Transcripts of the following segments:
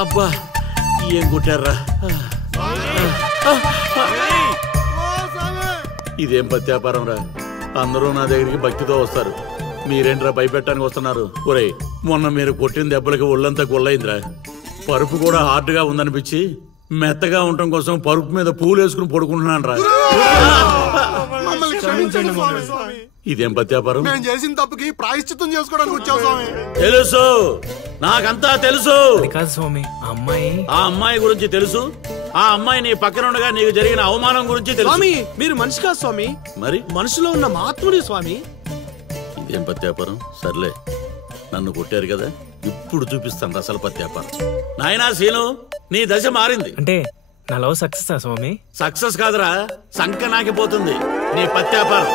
అబ్బా ఏం కొట్టారా? ఇదేం పత్యాపారం రా, అందరూ నా దగ్గరికి భక్తితో వస్తారు, మీరేంట్రా భయపెట్టడానికి వస్తున్నారు? ఒరేయ్, మొన్న మీరు కొట్టిన దెబ్బలకి ఒళ్ళంతా గుల్లైందిరా. పరుపు కూడా హార్డ్గా ఉందనిపించి మెత్తగా ఉండటం కోసం పరుపు మీద పూలు వేసుకుని పడుకుంటున్నాను రా. ఇదేం పత్యాపారం? నేను చేసిన తప్పుకి ప్రాయశ్చిత్తం చేసుకోవడానికి వచ్చావు స్వామి. తెలుసు, నాకంతా తెలుసు. స్వామి ఆ అమ్మాయి గురించి తెలుసు, ఆ అమ్మాయి నీ పక్కన ఉండగా నీకు జరిగిన అవమానం గురించి తెలుసు. స్వామి మీరు మనిషి కాదు స్వామి, మరి మనసులో ఉన్న మహాత్ముడి స్వామి. ఇదేం పత్యాపారం? సర్లే, నన్ను కొట్టారు కదా, ఇప్పుడు చూపిస్తాను అసలు పత్యాపారం. నాయనా సీను, నీ దశ మారింది. అంటే నా లవ్ సక్సెస్ స్వామి? సక్సెస్ కాదురా, సంక నాకిపోతుంది నీ పత్యాపారం.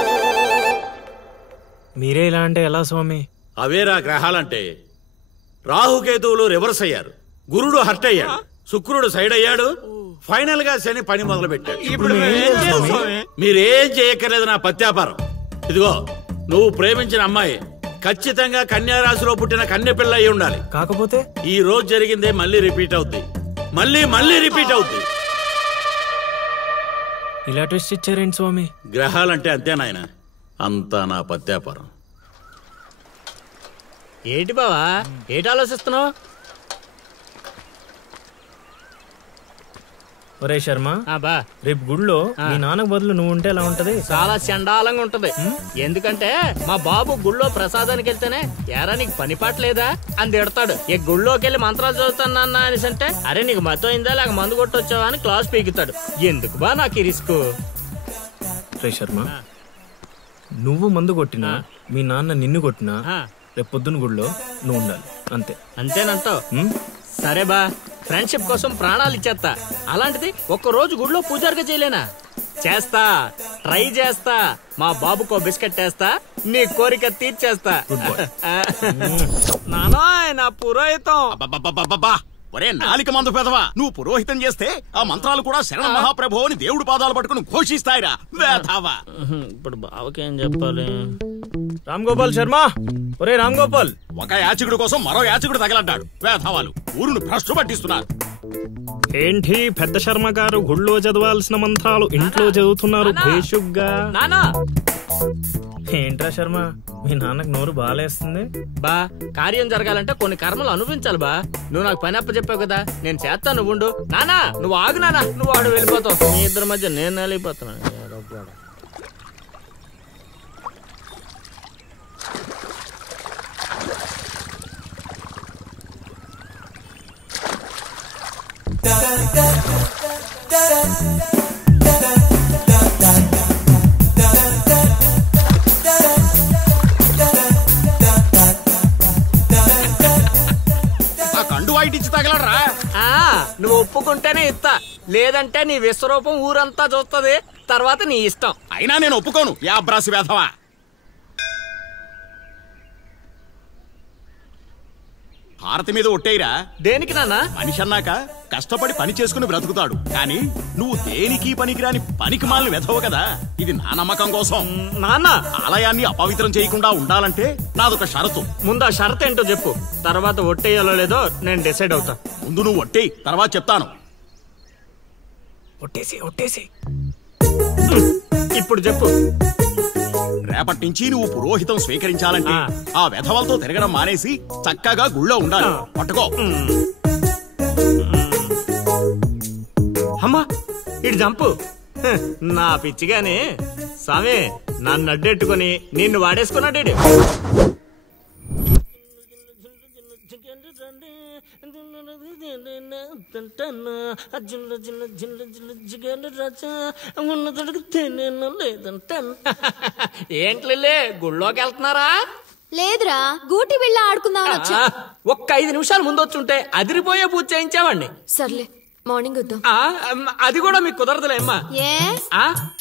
మీరే ఇలా అంటే ఎలా స్వామి? అవేరా గ్రహాలంటే. రాహుకేతువులు రివర్స్ అయ్యారు, గురుడు హర్ట్ అయ్యాడు, శుక్రుడు సైడ్ అయ్యాడు, ఫైనల్ గా శని పని మొదలు పెట్టాడు. మీరేం చేయక్కర్లేదు నా పత్యాపారం. ఇదిగో, నువ్వు ప్రేమించిన అమ్మాయి ఖచ్చితంగా కన్యారాశిలో పుట్టిన కన్య పిల్ల అయి ఉండాలి. కాకపోతే ఈ రోజు జరిగిందే మళ్ళీ రిపీట్ అవుద్ది, మళ్ళీ రిపీట్ అవుద్ది. ఇలా ట్విస్ట్ ఇచ్చారేంటి స్వామి? గ్రహాలంటే అంతే నాయన, అంతా నా పత్యాపారం. ఏంటి బావా, ఏంటి ఆలోచిస్తున్నావు? ఒరే శర్మ, బా రేపు గుడిలో మీ నాన్నకు బదులు నువ్వు ఉంటే ఎలా ఉంటది? చాలా చండాలంగా ఉంటది. ఎందుకంటే మా బాబు గుళ్ళో ప్రసాదానికి వెళ్తేనే ఎరా నీకు పని పాటలేదా అని తిడతాడు. ఈ గుళ్ళోకి వెళ్ళి మంత్రాలు చదువుతాను అనేసి అంటే, అరే నీకు మతం అయిందా లేక మందు కొట్టొచ్చావా అని క్లాస్ పీకుతాడు. ఎందుకు బా నాకు ఈ రిస్క్? రే శర్మ, నువ్వు మందు కొట్టినా మీ నాన్న నిన్ను కొట్టినా రేపు పొద్దున గుడిలో నువ్వు ఉండాలి, అంతే. అంతేనంటావు? సరే బా, ఫ్రెండ్షిప్ కోసం ప్రాణాలు ఇచ్చేస్తా. అలాంటిది ఒక్కరోజు గుడిలో పూజారిగా చేయలేనా? చేస్తా, ట్రై చేస్తా. మా బాబుకో బిస్కెట్ వేస్తా, నీ కోరిక తీర్చేస్తా. నానా నా పురోహితం. ఒరే నాలిక మందు పెదవా, నువ్వు పురోహితం చేస్తే ఆ మంత్రాలు కూడా శరణ మహాప్రభు అని దేవుడి పాదాలు పట్టుకుని ఘోషిస్తాయిరా వేధావా. ఇప్పుడు బావకేం చెప్పాలి? రామ్ గోపాల్ శర్మ, ఒరే రామ్ గోపాల్, ఒక యాచకుడు కోసం మరో యాచకుడు తగలడ్డాడు. వేధావాలు ఊరును భ్రష్టు పట్టిస్తున్నారు. ఏంటి పెద్ద శర్మ గారు గుళ్ళో చదవాల్సిన మంత్రాలు ఇంట్లో చదువుతున్నారు భేషుగ్గా? నానా ఏంట్రా శర్మ, మీ నాన్నకు నోరు బాలేస్తుంది? బా, కార్యం జరగాలంటే కొన్ని కర్మలు అనుభవించాలి బా. నువ్వు నాకు పని అప్ప చెప్పావు కదా, నేను చేస్తా, నువ్వు ఉండు. నానా నువ్వు ఆగు నానా, నువ్వు ఆడు వెళ్ళిపోతావు. మీ ఇద్దరి మధ్య నేను వెళ్ళిపోతున్నా. ఇచ్చి తగలరా? నువ్వు ఒప్పుకుంటేనే ఇస్తా, లేదంటే నీ విశ్వరూపం ఊరంతా చూస్తుంది, తర్వాత నీ ఇష్టం. అయినా నేను ఒప్పుకోను. యాబ్రాసి వేధవా. హారతి మీద ఒట్టేయిరా. దేనికి నాన్న? మనిషి అన్నాక కష్టపడి పని చేసుకుని బ్రతుకుతాడు, కానీ నువ్వు దేనికి పనికిరాని పనికి మాలిన వెధవు కదా. ఇది నా నమ్మకం కోసం. నాన్న, ఆలయాన్ని అపవిత్రం చేయకుండా ఉండాలంటే నాదొక షరతు. ముందు ఆ షరతు ఏంటో చెప్పు, తర్వాత ఒట్టేయాలో లేదో నేను డిసైడ్ అవుతా. ముందు నువ్వు ఒట్టేయి, తర్వాత చెప్తాను. ఒట్టేసి ఇప్పుడు చెప్పు. రేపటి నుంచి నువ్వు పురోహితం స్వీకరించాలంటే ఆ వెధవలతో తిరగడం మానేసి చక్కగా గుళ్ళో ఉండాలి. పట్టుకో. అమ్మా ఇటు జంపు. నా పిచ్చిగానే స్వామి నన్ను అడ్డెట్టుకుని నిన్ను వాడేసుకున్నాడు. ఏంట్లే గుళ్ళోకి వెళ్తున్నారా? లేదురా, గూటి బిళ్ళ ఆడుకుందామని వచ్చా. ఒక్క 5 నిమిషాలు ముందు వచ్చుంటే అదిరిపోయే పూజ చేయించావండి. సర్లే మార్నింగ్ వద్దాం. అది కూడా మీకు కుదరదులే అమ్మా. ఏ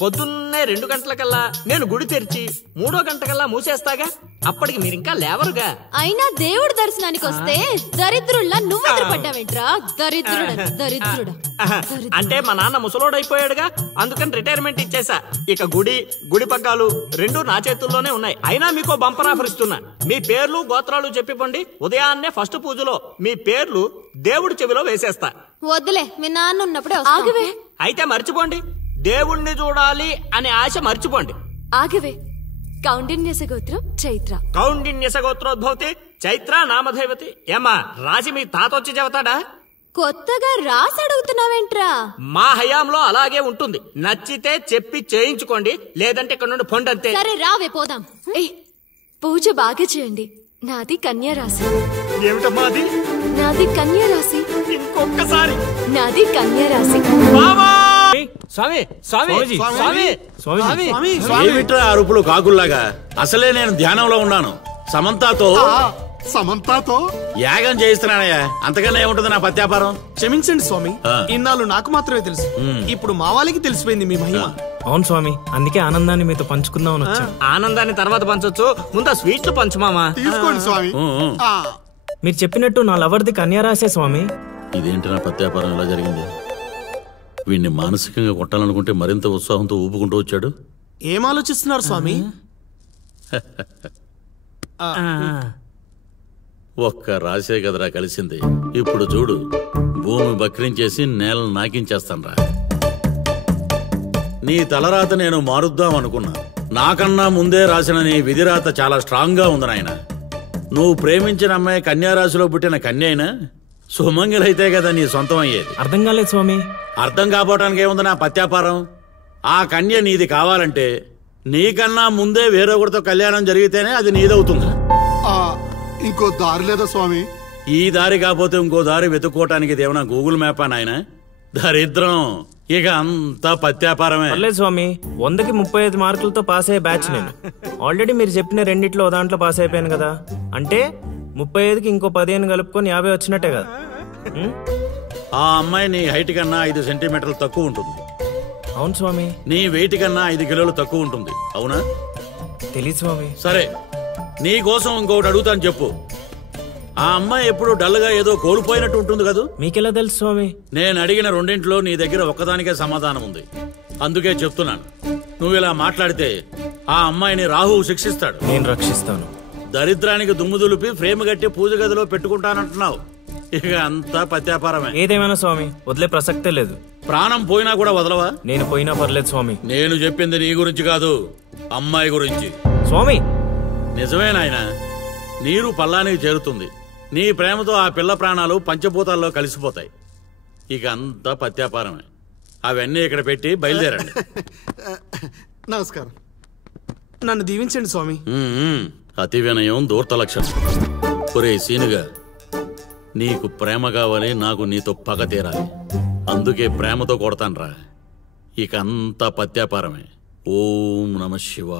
పొద్దున్నే 2 గంటలకల్లా నేను గుడి తెరిచి 3వ గంటకల్లా మూసేస్తాగా. అప్పటికి మీరు ఇంకా లేవరుగా. అయినా దేవుడి దర్శనానికి వస్తే దరిద్రుల్లా నువ్వు ఎదురుపడ్డావేంట్రా? దరిద్రుడా దరిద్రుడా. అంటే మా నాన్న ముసలోడైపోయాడుగా, అందుకని రిటైర్మెంట్ ఇచ్చేసా. ఇక గుడి పగ్గాలు 2 నా చేతుల్లోనే ఉన్నాయి. అయినా మీకో బంపర్ ఆఫర్ ఇస్తున్నా. మీ పేర్లు గోత్రాలు చెప్పిపోండి, ఉదయాన్నే ఫస్ట్ పూజలో మీ పేర్లు దేవుడి చెవిలో వేసేస్తా. వద్దులే, మీ నాన్న ఉన్నప్పుడే ఆగవే. అయితే మర్చిపోండి, దేవుణ్ణి చూడాలి అనే ఆశ మర్చిపోండి. ఆగవే. కౌండిన్యస గోత్రం చైత్ర. కౌండిన్యస గోత్రోద్భవతి చైత్ర నామధేవతి. ఏమా రాసి మీ తాత వచ్చి చెబుతాడా? కొత్తగా రాసి అడుగుతున్నావేంట్రా? మా హయాంలో అలాగే ఉంటుంది. నచ్చితే చెప్పి చేయించుకోండి, లేదంటే ఇక్కడ నుండి పొండంతే. సరే రావే పోదాం. పూజ బాగా చేయండి. నాది కన్యా రాశి. ఏమిటమ్మా అది? నాది కన్యా రాశి. ఇంకొకసారి. నాది కన్యా రాశి. స్వామి స్వామి స్వామి స్వామి ఏమిట్రా అరుపులు కాకుల్లాగా? అసలే నేను ధ్యానంలో ఉన్నాను. సమంతతో యాగం చేయిస్తున్నానయ్యా. అంతకన్నా ఏముంటుంది నా పత్యాపారం? క్షమించండి స్వామి, ఇన్నాళ్ళు నాకు మాత్రమే తెలుసు. ఇప్పుడు మా వాళ్ళకి తెలిసిపోయింది మీ మహిమ. అవును స్వామి, అందుకే ఆనందాన్ని మీతో పంచుకుందామని వచ్చాను. ఆనందాన్ని తర్వాత పంచొచ్చు, ముందు స్వీట్లు పంచు మామా. తీసుకోండి స్వామి. మీరు చెప్పినట్టు నా లవర్ది కన్యా రాసే స్వామి. ఇదేంటి నా పత్యాపారం ఎలా జరిగింది? వీడిని మానసికంగా కొట్టాలనుకుంటే మరింత ఉత్సాహంతో ఊపుకుంటూ వచ్చాడు. ఏం ఆలోచిస్తున్నారు స్వామి? ఒక్క రాసే కదరా కలిసింది. ఇప్పుడు చూడు, భూమి బక్రించేసి నేలను నాకించేస్తాన్రా. నీ తలరాత నేను మారుద్దాం అనుకున్నా. నాకన్నా ముందే రాసిన నీ విధిరాత చాలా స్ట్రాంగ్ గా ఉంది నాయన. నువ్వు ప్రేమించిన అమ్మాయి కన్యారాశిలో పుట్టిన కన్య అయినా సుమంగలైతే కదా నీ సొంతం అయ్యేది. అర్థం కాలేదు స్వామి. అర్థం కాపోవటానికి ఏముంది నా పత్యాపారం? ఆ కన్య నీది కావాలంటే నీకన్నా ముందే వేరొకరితో కళ్యాణం జరిగితేనే అది నీదవుతుంది. ఇంకో దారి లేదా స్వామి? ఈ దారి కాకపోతే ఇంకో దారి వెతుక్కోవటానికి ఇదేమన్నా గూగుల్ మ్యాపా నాయన? దరిద్రం. ఇక అంతా పత్యాపారమే. పర్లేదు స్వామి, 100కి 35 మార్కులతో పాస్ అయ్యే బ్యాచ్ నేను. ఆల్రెడీ మీరు చెప్పిన రెండిట్లో దాంట్లో పాస్ అయిపోయాను కదా. అంటే 35కి ఇంకో 15 కలుపుకొని 50 వచ్చినట్టే కదా. ఆ అమ్మాయి నీ హైట్ కన్నా 5 సెంటీమీటర్లు తక్కువ ఉంటుంది. అవును స్వామి. నీ వెయిట్ కన్నా 5 కిలోలు తక్కువ ఉంటుంది. అవునా? తెలీదు స్వామి. సరే, నీ కోసం ఇంకొకటి అడుగుతాను, చెప్పు. ఆ అమ్మాయి ఎప్పుడు డల్ గా ఏదో కోల్పోయినట్టు ఉంటుంది కదా? మీకెలా తెలుసు స్వామి? నేను అడిగిన రెండింటిలో నీ దగ్గర ఒక్కదానికే సమాధానం ఉంది. అందుకే చెప్తున్నాను. నువ్వు ఇలా మాట్లాడితే ఆ అమ్మాయిని రాహువు శిక్షిస్తాడు. నేను రక్షిస్తాను. దరిద్రానికి దుమ్ము దులిపి ఫ్రేమ్ కట్టి పూజ గదిలో పెట్టుకుంటానంటున్నావు. ఇక అంతా పత్యాపారమే. ఏదేమైనా స్వామి, వదిలే ప్రసక్తే లేదు. ప్రాణం పోయినా కూడా వదలవా? నేను పోయినా పర్లేదు స్వామి. నేను చెప్పింది నీ గురించి కాదు, అమ్మాయి గురించి. స్వామి నిజమే నాయనా, నీరు పల్లానికి చేరుతుంది. నీ ప్రేమతో ఆ పిల్ల ప్రాణాలు పంచభూతాల్లో కలిసిపోతాయి. ఇక అంతా పత్యాపారమే. అవన్నీ ఇక్కడ పెట్టి బయలుదేరండి. నమస్కారం. నన్ను దీవించండి స్వామి. అతి వినయం దూర్త లక్షణం. ఒరే సీనుగా, నీకు ప్రేమ కావాలి, నాకు నీతో పగ తీరాలి. అందుకే ప్రేమతో కొడతాన్రా. ఇక అంతా పత్యాపారమే. ఓం నమః శివాయ.